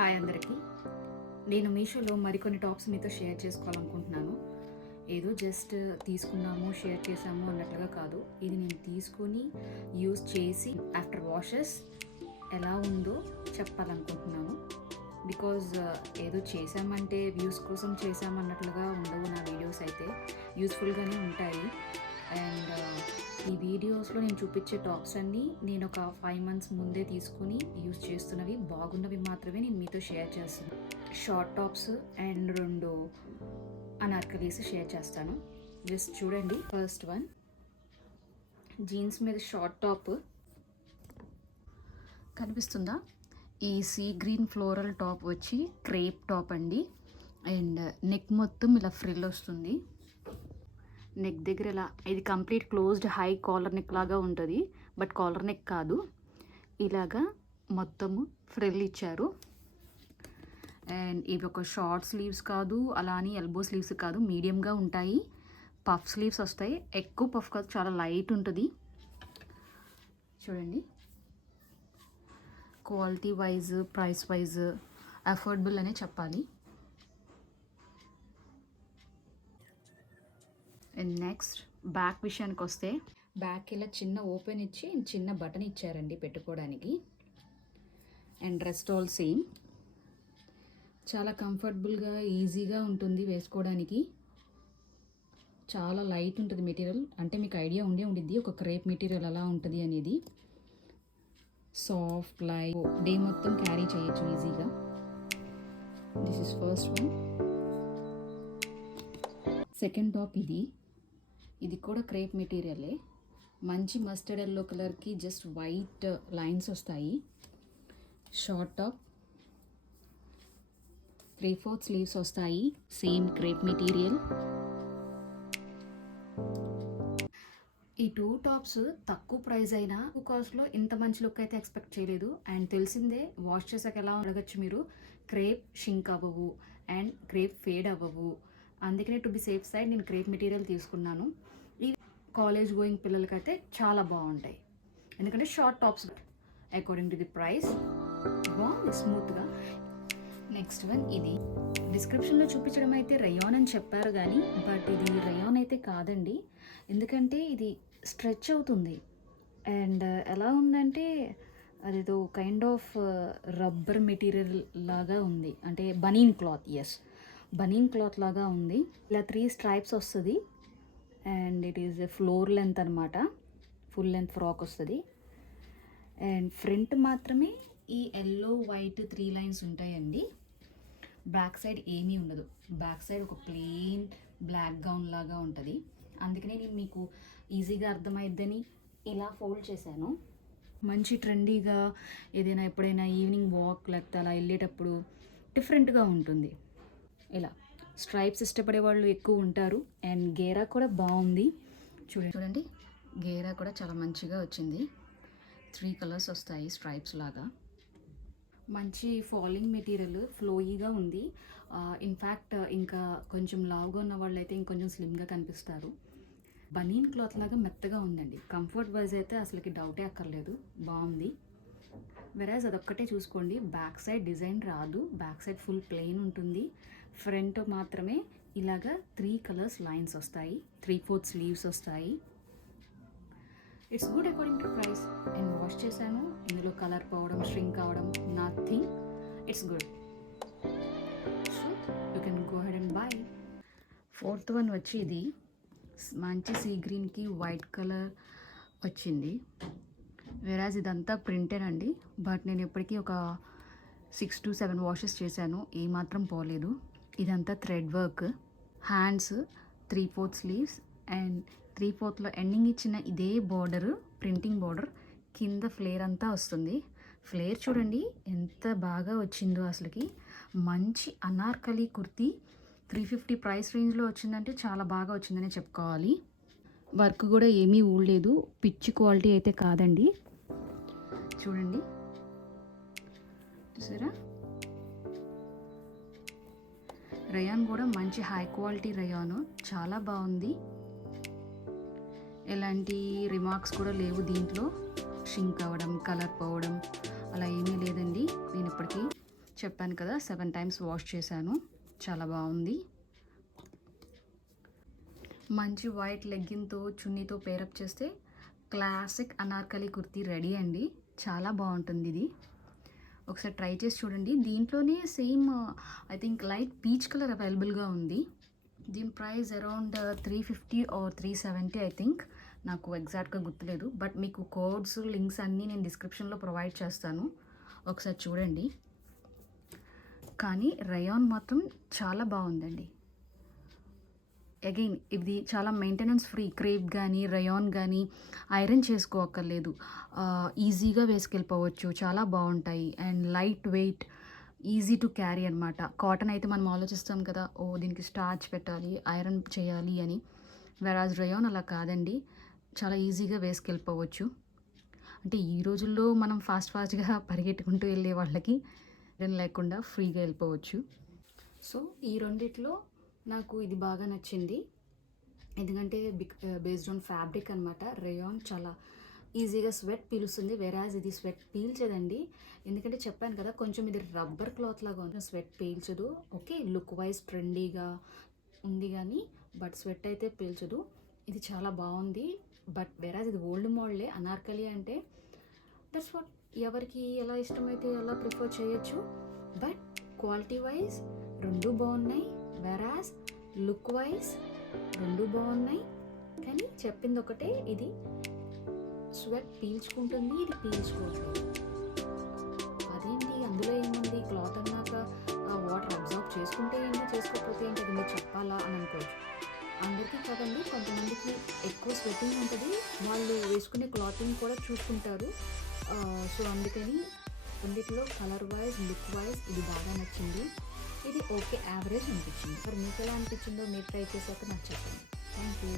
Hi అందరికీ. నేను మీషోలో మరికొన్ని టాప్స్ మీతో షేర్ చేసుకోవాలనుకుంటున్నాను. ఏదో జస్ట్ తీసుకున్నాము షేర్ చేసాము అన్నట్లుగా కాదు. ఇది నేను తీసుకుని యూజ్ చేసి ఆఫ్టర్ వాషెస్ ఎలా ఉందో చెప్పాలనుకుంటున్నాను. బికాజ్ ఏదో చేసామంటే వ్యూస్ కోసం చేసామన్నట్లుగా ఉండవు నా వీడియోస్. అయితే యూస్ఫుల్గానే ఉంటాయి. అండ్ ఈ వీడియోస్లో నేను చూపించే టాప్స్ అన్నీ నేను ఒక 5 months ముందే తీసుకుని యూజ్ చేస్తున్నవి, బాగున్నవి మాత్రమే నేను మీతో షేర్ చేస్తాను. Short tops and 2 anarkalis share చేస్తాను. జస్ట్ చూడండి. ఫస్ట్ వన్ జీన్స్ మీద షార్ట్ టాప్ కనిపిస్తుందా? ఈ సీ గ్రీన్ ఫ్లోరల్ టాప్ వచ్చి క్రేప్ టాప్ అండి. అండ్ నెక్ మొత్తం ఇలా ఫ్రిల్ వస్తుంది. నెక్ దగ్గర ఇలా ఇది complete closed high collar neck లాగా ఉంటుంది. బట్ కాలర్ నెక్ కాదు, ఇలాగా మొత్తము ఫ్రిల్ ఇచ్చారు. అండ్ ఇవి ఒక షార్ట్ స్లీవ్స్ కాదు, అలా అని ఎల్బో స్లీవ్స్ కాదు, మీడియంగా ఉంటాయి. పఫ్ స్లీవ్స్ వస్తాయి. ఎక్కువ పఫ్ కాదు, చాలా లైట్ ఉంటుంది. చూడండి, quality wise price wise affordable అనే చెప్పాలి. అండ్ నెక్స్ట్ బ్యాక్ విషయానికి వస్తే, బ్యాక్ ఇలా చిన్న ఓపెన్ ఇచ్చి చిన్న బటన్ ఇచ్చారండి పెట్టుకోవడానికి. And rest all same. చాలా కంఫర్టబుల్గా ఈజీగా ఉంటుంది వేసుకోవడానికి. చాలా లైట్ ఉంటుంది మెటీరియల్. అంటే మీకు ఐడియా ఉండిద్ది ఒక క్రేప్ మెటీరియల్ ఎలా ఉంటుంది అనేది. సాఫ్ట్ లైట్, డే మొత్తం క్యారీ చేయొచ్చు ఈజీగా. This is first one. Second top ఇది కూడా క్రేప్ మెటీరియలే. మంచి మస్టర్డ్ ఎల్లో కలర్కి జస్ట్ వైట్ లైన్స్ వస్తాయి. షార్ట్ టాప్, 3/4 స్లీవ్స్ వస్తాయి. Same crepe material. ఈ 2 టాప్స్ తక్కువ ప్రైస్ అయినా కాస్ట్లో ఇంత మంచి లుక్ అయితే ఎక్స్పెక్ట్ చేయలేదు. అండ్ తెలిసిందే, వాష్ చేసాక ఎలా అడగచ్చు మీరు. క్రేప్ షింక్ అవ్వవు అండ్ క్రేప్ ఫేడ్ అవ్వవు. అందుకనే టు బి సేఫ్ సైడ్ నేను క్రేప్ మెటీరియల్ తీసుకున్నాను. ఈ కాలేజ్ గోయింగ్ పిల్లలకైతే చాలా బాగుంటాయి, ఎందుకంటే short tops according to the price బాగుంది స్మూత్గా. నెక్స్ట్ వన్ ఇది డిస్క్రిప్షన్లో చూపించడం అయితే రయాన్ అని చెప్పారు కానీ, బట్ ఇది రయాన్ అయితే కాదండి. ఎందుకంటే ఇది స్ట్రెచ్ అవుతుంది. అండ్ ఎలా ఉందంటే అదేదో కైండ్ ఆఫ్ రబ్బర్ మెటీరియల్ లాగా ఉంది. అంటే బనీన్ క్లాత్, ఎస్ బనీన్ క్లాత్ లాగా ఉంది. ఇలా 3 స్ట్రైప్స్ వస్తుంది. And it is floor length అనమాట. ఫుల్ లెంత్ ఫ్రాక్ వస్తుంది. అండ్ ఫ్రంట్ మాత్రమే ఈ ఎల్లో వైట్ 3 లైన్స్ ఉంటాయండి. బ్యాక్ సైడ్ ఏమీ ఉండదు. బ్యాక్ సైడ్ ఒక ప్లెయిన్ బ్లాక్ గౌన్ లాగా ఉంటుంది. అందుకనే నేను మీకు ఈజీగా అర్థమైద్దని ఇలా ఫోల్డ్ చేశాను. మంచి ట్రెండీగా ఏదైనా ఎప్పుడైనా ఈవినింగ్ వాక్ లేకపోతే అలా వెళ్ళేటప్పుడు డిఫరెంట్గా ఉంటుంది. ఇలా స్ట్రైప్స్ ఇష్టపడే వాళ్ళు ఎక్కువ ఉంటారు. అండ్ గేరా కూడా బాగుంది. చూడండి, గేరా కూడా చాలా మంచిగా వచ్చింది. 3 కలర్స్ వస్తాయి స్ట్రైప్స్ లాగా. మంచి ఫాలింగ్ మెటీరియల్, ఫ్లోయీగా ఉంది. ఇన్ఫ్యాక్ట్ ఇంకా కొంచెం లావుగా ఉన్న వాళ్ళు అయితే ఇంకొంచెం స్లిమ్గా కనిపిస్తారు. బనీన్ క్లాత్ లాగా మెత్తగా ఉందండి. కంఫర్ట్ వైజ్ అయితే అసలుకి డౌటే అక్కర్లేదు, బాగుంది. వెరాజ్ అదొక్కటే చూసుకోండి, బ్యాక్ సైడ్ డిజైన్ రాదు. బ్యాక్ సైడ్ ఫుల్ ప్లెయిన్ ఉంటుంది. ఫ్రంట్ మాత్రమే ఇలాగా 3 కలర్స్ లైన్స్ వస్తాయి. 3/4 స్లీవ్స్ వస్తాయి. It's good according to price. And wash చేశాను, ఇందులో కలర్ పోవడం, ష్రింక్ అవడం nothing. It's good. So you can go head and by. Fourth one వచ్చి ఇది మంచి సీ గ్రీన్కి వైట్ కలర్ వచ్చింది. వెరాజ్ ఇదంతా ప్రింటెడ్ అండి. బట్ నేను ఇప్పటికీ ఒక 6 to 7 వాషెస్ చేశాను, ఏమాత్రం పోలేదు. ఇదంతా thread work. Hands 3/4 sleeves and 3/4లో ఎండింగ్ ఇచ్చిన ఇదే బార్డర్, ప్రింటింగ్ బార్డర్ కింద ఫ్లేర్ అంతా వస్తుంది. ఫ్లేర్ చూడండి ఎంత బాగా వచ్చిందో అసలుకి. మంచి అనార్కలి కుర్తీ 350 ప్రైస్ రేంజ్లో వచ్చిందంటే చాలా బాగా వచ్చిందనే చెప్పుకోవాలి. వర్క్ కూడా ఏమీ ఊడలేదు, పిచ్చి క్వాలిటీ అయితే కాదండి. చూడండి, చూసారా? రయాన్ కూడా మంచి హై క్వాలిటీ రయాను, చాలా బాగుంది. ఎలాంటి రిమార్క్స్ కూడా లేవు దీంట్లో. షింక్ అవ్వడం, కలర్ పోవడం అలా ఏమీ లేదండి. నేను ఇప్పటికీ చెప్పాను కదా 7 టైమ్స్ వాష్ చేశాను. చాలా బాగుంది. మంచి వైట్ లెగ్గిన్తో చున్నీతో పేరప్ చేస్తే క్లాసిక్ అనార్కలి కుర్తీ రెడీ అండి. చాలా బాగుంటుంది ఇది. ఒకసారి ట్రై చేసి చూడండి. దీంట్లోనే same I think light peach colour అవైలబుల్గా ఉంది. దీని price around 350 or 370 I think. నాకు ఎగ్జాక్ట్గా గుర్తులేదు. బట్ మీకు కోడ్స్ లింక్స్ అన్నీ నేను డిస్క్రిప్షన్లో ప్రొవైడ్ చేస్తాను, ఒకసారి చూడండి. కానీ రయాన్ మాత్రం చాలా బాగుందండి. అగైన్ ఇది చాలా మెయింటెనెన్స్ ఫ్రీ. క్రేప్ కానీ రయాన్ కానీ ఐరన్ చేసుకోవక్కర్లేదు. ఈజీగా వేసుకెళ్ళిపోవచ్చు. చాలా బాగుంటాయి and light weight, easy to carry అనమాట. కాటన్ అయితే మనం ఆలోచిస్తాం కదా, ఓ దీనికి స్టార్చ్ పెట్టాలి, ఐరన్ చేయాలి అని. వెరాజ్ రయాన్ అలా కాదండి, చాలా ఈజీగా వేసుకెళ్ళిపోవచ్చు. అంటే ఈ రోజుల్లో మనం ఫాస్ట్గా పరిగెట్టుకుంటూ వెళ్ళే వాళ్ళకి ఐరన్ లేకుండా ఫ్రీగా వెళ్ళిపోవచ్చు. సో ఈ రెండిట్లో నాకు ఇది బాగా నచ్చింది. ఎందుకంటే బేస్డ్ ఆన్ ఫ్యాబ్రిక్ అనమాట. రేయాన్ చాలా ఈజీగా స్వెట్ పీలుస్తుంది, వెరాజ్ ఇది స్వెట్ పీల్చదండి. ఎందుకంటే చెప్పాను కదా, కొంచెం ఇది రబ్బర్ క్లాత్ లాగా ఉంది, స్వెట్ పీల్చదు. ఓకే, లుక్ వైజ్ ట్రెండీగా ఉంది కానీ బట్ స్వెట్ అయితే పీల్చదు. ఇది చాలా బాగుంది. బట్ వెరాజ్ ఇది ఓల్డ్ మోడలే. అనార్కలి అంటే దట్స్ వాట్, ఎవరికి ఎలా ఇష్టమైతే అలా ప్రిఫర్ చేయొచ్చు. బట్ క్వాలిటీ వైజ్ రెండు బాగున్నాయి, వెరాజ్ లుక్ వైజ్ రెండు బాగున్నాయి. కానీ చెప్పింది ఒకటే, ఇది స్వెట్ పీల్చుకుంటుంది, ఇది పీల్చుకోవట్లేదు. అదేంటి అందులో ఏముంది, క్లాత్ అన్నాక వాటర్ అబ్జర్వ్ చేసుకుంటే ఏంటి, చేసుకోకపోతే ఏంటి, అది మీరు చెప్పాలా అని అనుకోవచ్చు. అందరికీ కదండి, కొంతమందికి ఎక్కువ స్వెట్టింగ్ ఉంటుంది, వాళ్ళు వేసుకునే క్లాతింగ్ కూడా చూసుకుంటారు. సో అందుకని రెండిట్లో కలర్ వైజ్ లుక్ వైజ్ ఇది బాగా నచ్చింది. ఇది ఓకే, యావరేజ్ అనిపించింది. మరి మీకు ఎలా అనిపించిందో మీరు ట్రై చేశాక నాకు చెప్పండి. Thank you.